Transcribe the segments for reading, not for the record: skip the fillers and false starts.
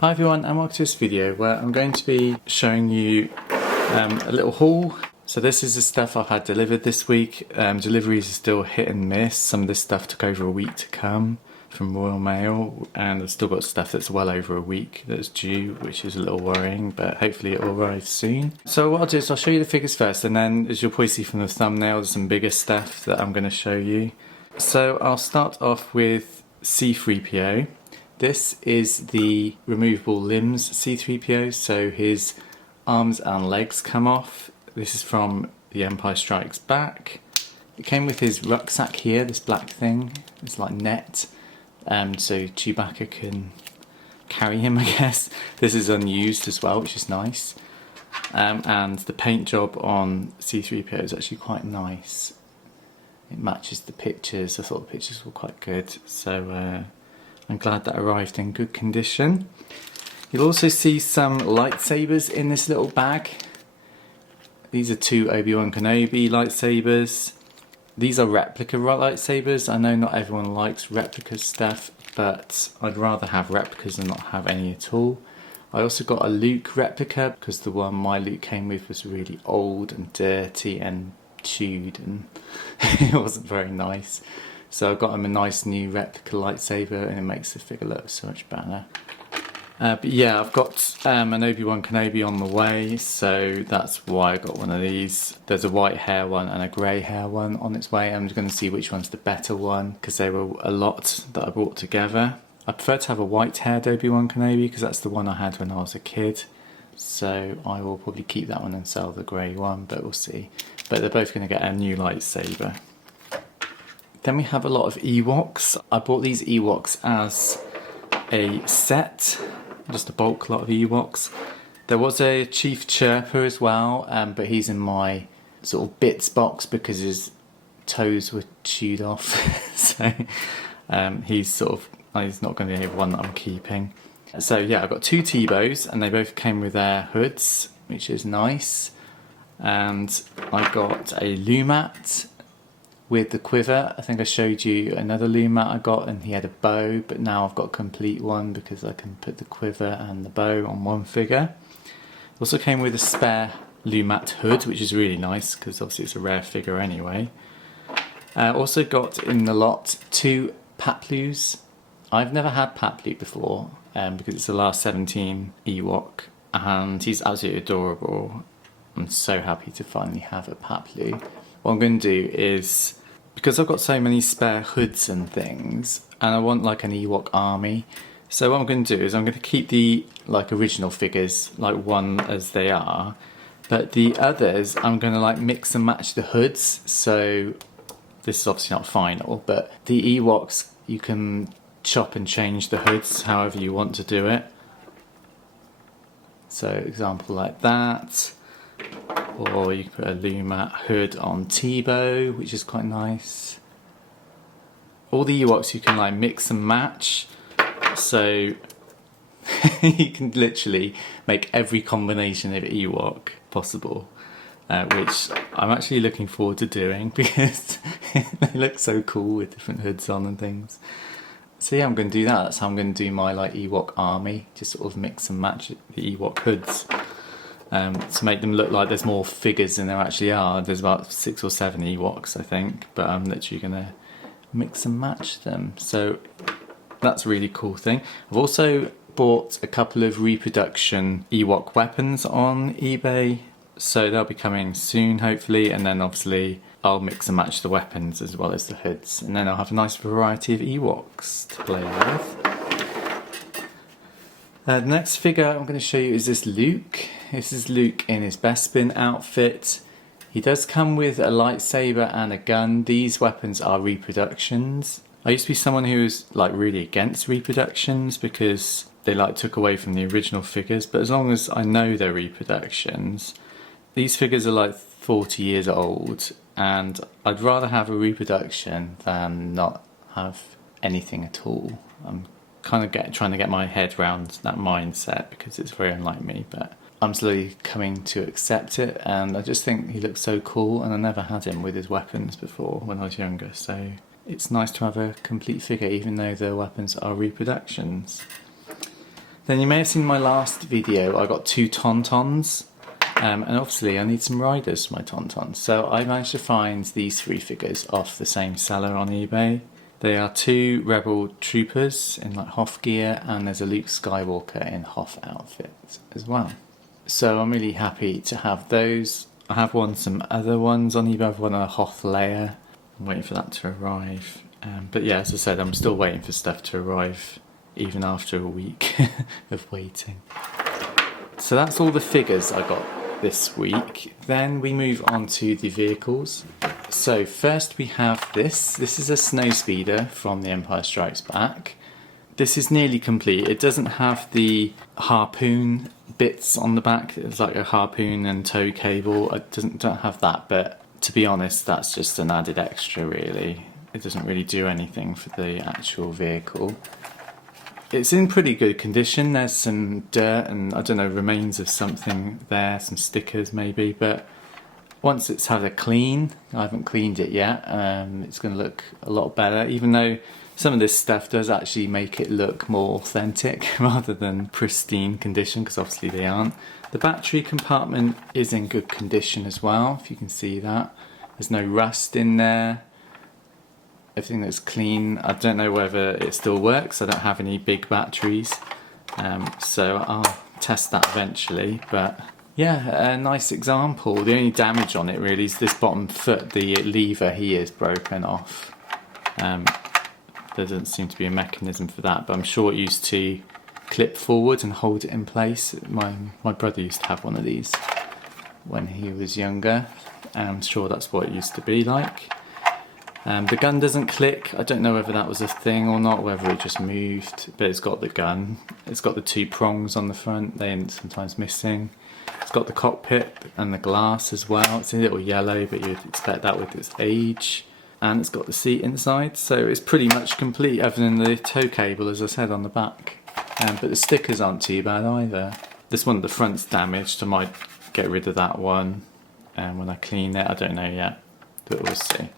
Hi everyone, and welcome to this video where I'm going to be showing you a little haul. So this is the stuff I've had delivered this week. Deliveries are still hit and miss. Some of this stuff took over a week to come from Royal Mail, and I've still got stuff that's well over a week that's due, which is a little worrying, but hopefully it will arrive soon. So what I'll do is I'll show you the figures first, and then as you'll probably see from the thumbnail, there's some bigger stuff that I'm going to show you. So I'll start off with C3PO. This is the removable limbs C3PO, so his arms and legs come off. This is from The Empire Strikes Back. It came with his rucksack here, this black thing. It's like net, so Chewbacca can carry him, I guess. This is unused as well, which is nice. And the paint job on C3PO is actually quite nice. It matches the pictures. I thought the pictures were quite good, so I'm glad that arrived in good condition. You'll also see some lightsabers in this little bag. These are two Obi-Wan Kenobi lightsabers. These are replica lightsabers. I know not everyone likes replica stuff, but I'd rather have replicas than not have any at all. I also got a Luke replica because the one my Luke came with was really old and dirty and chewed, and it wasn't very nice. So I got him a nice new replica lightsaber, and it makes the figure look so much better. But yeah, I've got an Obi-Wan Kenobi on the way, so that's why I got one of these. There's a white hair one and a grey hair one on its way. I'm going to see which one's the better one, because there were a lot that I brought together. I prefer to have a white-haired Obi-Wan Kenobi, because that's the one I had when I was a kid. So I will probably keep that one and sell the grey one, but we'll see. But they're both going to get a new lightsaber. Then we have a lot of Ewoks. I bought these Ewoks as a set, just a bulk lot of Ewoks. There was a Chief Chirper as well, but he's in my sort of bits box because his toes were chewed off. So he's not going to be one that I'm keeping. So yeah, I've got two T-Bows, and they both came with their hoods, which is nice. And I got a Lumat with the quiver. I think I showed you another Lumat I got, and he had a bow, but now I've got a complete one because I can put the quiver and the bow on one figure. Also came with a spare Lumat hood, which is really nice because obviously it's a rare figure anyway. Also got in the lot two Paploos. I've never had Paploo before because it's the last 17 Ewok, and he's absolutely adorable. I'm so happy to finally have a Paploo. What I'm going to do is, because I've got so many spare hoods and things, and I want like an Ewok army, so what I'm going to do is I'm going to keep the like original figures, like one as they are, but the others I'm going to like mix and match the hoods. So this is obviously not final, but the Ewoks you can chop and change the hoods however you want to do it. So example like that. Or you can put a Lumat hood on T-Bow, which is quite nice. All the Ewoks you can like mix and match, so you can literally make every combination of Ewok possible, which I'm actually looking forward to doing because they look so cool with different hoods on and things. So yeah, I'm going to do that. That's how I'm going to do my like Ewok army, just sort of mix and match the Ewok hoods. To make them look like there's more figures than there actually are. There's about 6 or 7 Ewoks, I think, but I'm literally going to mix and match them. So that's a really cool thing. I've also bought a couple of reproduction Ewok weapons on eBay, so they'll be coming soon hopefully, and then obviously I'll mix and match the weapons as well as the hoods, and then I'll have a nice variety of Ewoks to play with. The next figure I'm going to show you is this Luke. This is Luke in his Bespin outfit. He does come with a lightsaber and a gun. These weapons are reproductions. I used to be someone who was like really against reproductions because they like took away from the original figures, but as long as I know they're reproductions, these figures are like 40 years old, and I'd rather have a reproduction than not have anything at all. I'm kind of trying to get my head around that mindset because it's very unlike me, but I'm slowly coming to accept it, and I just think he looks so cool, and I never had him with his weapons before when I was younger, so it's nice to have a complete figure even though the weapons are reproductions. Then you may have seen my last video, I got 2 Tauntauns. And obviously I need some riders for my Tauntauns. So I managed to find these 3 figures off the same seller on eBay. They are 2 Rebel Troopers in like Hoth gear, and there's a Luke Skywalker in Hoth outfit as well. So I'm really happy to have those. I have won some other ones on eBay. I've won a Hoth layer. I'm waiting for that to arrive. But yeah, as I said, I'm still waiting for stuff to arrive even after a week of waiting. So that's all the figures I got this week. Then we move on to the vehicles. So first we have this. This is a Snowspeeder from The Empire Strikes Back. This is nearly complete. It doesn't have the harpoon bits on the back. It's like a harpoon and tow cable. It don't have that, but to be honest, that's just an added extra really. It doesn't really do anything for the actual vehicle. It's in pretty good condition. There's some dirt and I don't know, remains of something there, some stickers maybe, but once it's had a clean, I haven't cleaned it yet, it's going to look a lot better, even though some of this stuff does actually make it look more authentic rather than pristine condition, because obviously they aren't. The battery compartment is in good condition as well, if you can see that. There's no rust in there. Everything that's clean. I don't know whether it still works. I don't have any big batteries, so I'll test that eventually. But yeah, a nice example. The only damage on it really is this bottom foot. The lever here is broken off. There doesn't seem to be a mechanism for that, but I'm sure it used to clip forward and hold it in place. My brother used to have one of these when he was younger. I'm sure that's what it used to be like. The gun doesn't click. I don't know whether that was a thing or not, whether it just moved, but it's got the gun. It's got the 2 prongs on the front, they're sometimes missing. It's got the cockpit and the glass as well. It's a little yellow, but you'd expect that with its age. And it's got the seat inside, so it's pretty much complete other than the tow cable, as I said, on the back. But the stickers aren't too bad either. This one at the front's damaged. I might get rid of that one when I clean it. I don't know yet, but we'll see.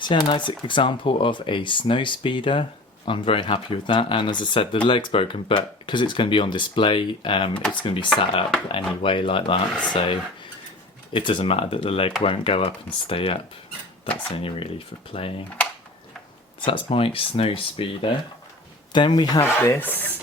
So yeah, nice example of a Snowspeeder. I'm very happy with that, and as I said, the leg's broken, but because it's going to be on display, it's going to be sat up anyway like that, so it doesn't matter that the leg won't go up and stay up. That's only really for playing. So that's my Snowspeeder. Then we have this.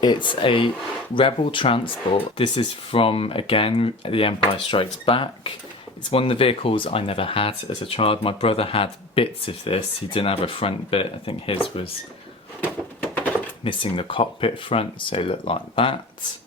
It's a Rebel Transport. This is from, again, The Empire Strikes Back. It's one of the vehicles I never had as a child. My brother had bits of this. He didn't have a front bit. I think his was missing the cockpit front, so it looked like that.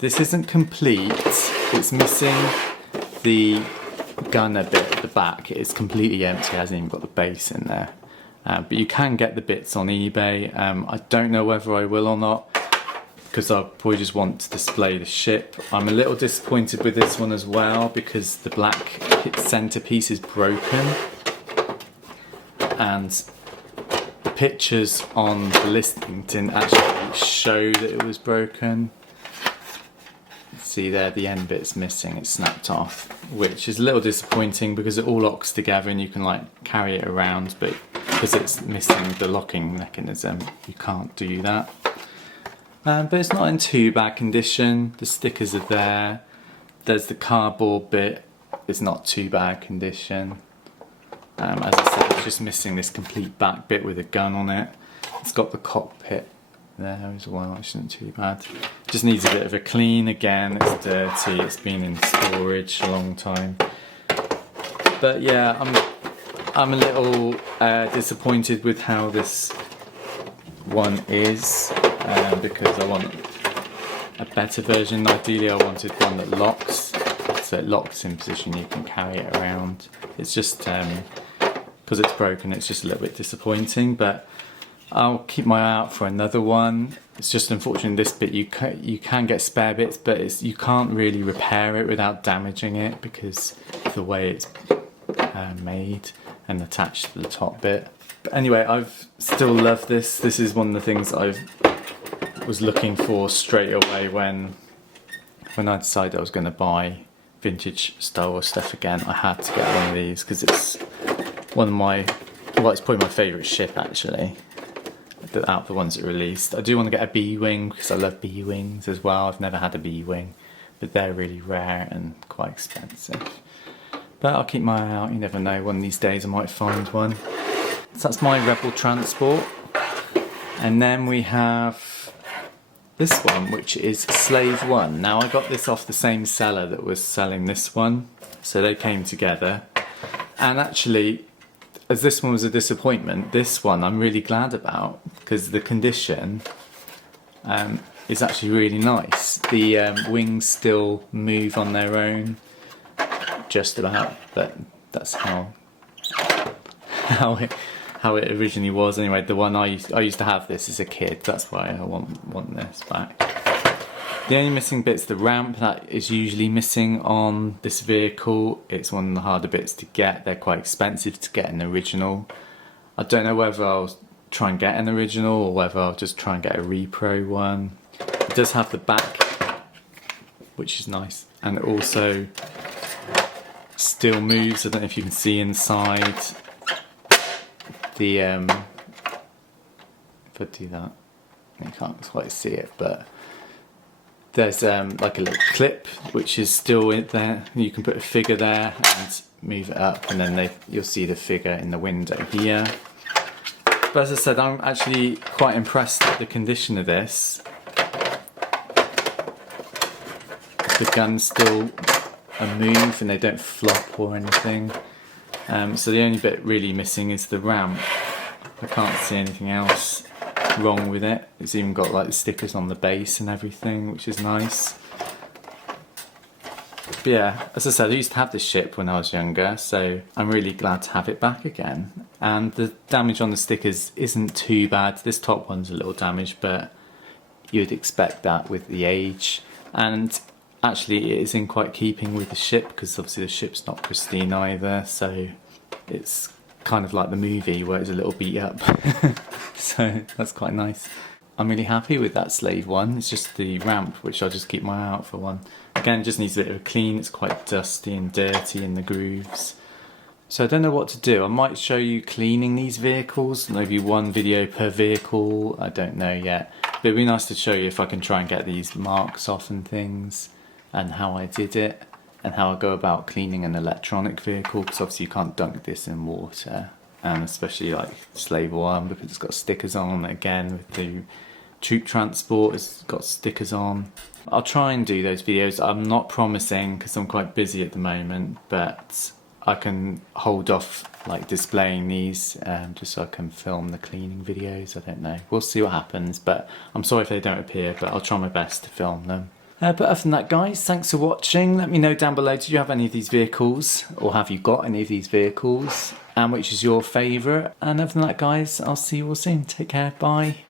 This isn't complete. It's missing the gunner bit at the back. It's completely empty. It hasn't even got the base in there. But you can get the bits on eBay. I don't know whether I will or not, because I probably just want to display the ship. I'm a little disappointed with this one as well, because the black centerpiece is broken, and the pictures on the listing didn't actually show that it was broken. See there, the end bit's missing, it's snapped off, which is a little disappointing because it all locks together and you can like carry it around, but because it's missing the locking mechanism, you can't do that. But it's not in too bad condition. The stickers are there. There's the cardboard bit. It's not too bad condition. As I said, it's just missing this complete back bit with a gun on it. It's got the cockpit there as well, which isn't too bad. Just needs a bit of a clean again. It's dirty. It's been in storage a long time. But yeah, I'm a little disappointed with how this one is. Because I want a better version. Ideally I wanted one that locks, so it locks in position, you can carry it around. It's just, because it's broken, it's just a little bit disappointing, but I'll keep my eye out for another one. It's just unfortunate this bit, you can get spare bits, but you can't really repair it without damaging it because of the way it's made and attached to the top bit. But anyway, I've still loved this. This is one of the things I was looking for straight away when I decided I was going to buy vintage Star Wars stuff again. I had to get one of these because it's one of my, well, it's probably my favourite ship actually. out of the ones that are released. I do want to get a B-wing because I love B-wings as well. I've never had a B-wing, but they're really rare and quite expensive. But I'll keep my eye out, you never know, one of these days I might find one. So that's my Rebel transport. And then we have this one, which is Slave 1. Now I got this off the same seller that was selling this one, so they came together. And actually, as this one was a disappointment, this one I'm really glad about, because the condition is actually really nice. The wings still move on their own, just about, but that's how it originally was. Anyway, the one I used to have this as a kid. That's why I want this back. The only missing bit's the ramp. That is usually missing on this vehicle. It's one of the harder bits to get. They're quite expensive to get an original. I don't know whether I'll try and get an original or whether I'll just try and get a repro one. It does have the back, which is nice, and it also still moves. I don't know if you can see inside the if I do that, you can't quite see it, but there's like a little clip which is still in there. You can put a figure there and move it up, and then you'll see the figure in the window here. But as I said, I'm actually quite impressed with the condition of this. The guns still move and they don't flop or anything. So the only bit really missing is the ramp. I can't see anything else wrong with it. It's even got like the stickers on the base and everything, which is nice. But yeah, as I said, I used to have this ship when I was younger, so I'm really glad to have it back again. And the damage on the stickers isn't too bad. This top one's a little damaged, but you'd expect that with the age. And actually it is in quite keeping with the ship, because obviously the ship's not pristine either, so it's kind of like the movie where it's a little beat up. So that's quite nice. I'm really happy with that Slave one. It's just the ramp, which I'll just keep my eye out for one. Again, it just needs a bit of a clean. It's quite dusty and dirty in the grooves. So I don't know what to do. I might show you cleaning these vehicles, maybe one video per vehicle, I don't know yet. But it'd be nice to show you if I can try and get these marks off and things, and how I did it, and how I go about cleaning an electronic vehicle, because obviously you can't dunk this in water, and especially like Slave 1 because it's got stickers on. Again, with the troop transport, it's got stickers on. I'll try and do those videos. I'm not promising because I'm quite busy at the moment, but I can hold off like displaying these just so I can film the cleaning videos. I don't know, we'll see what happens, but I'm sorry if they don't appear, but I'll try my best to film them. But other than that, guys, thanks for watching. Let me know down below, did you have any of these vehicles, or have you got any of these vehicles, and which is your favourite? And other than that, guys, I'll see you all soon. Take care, bye.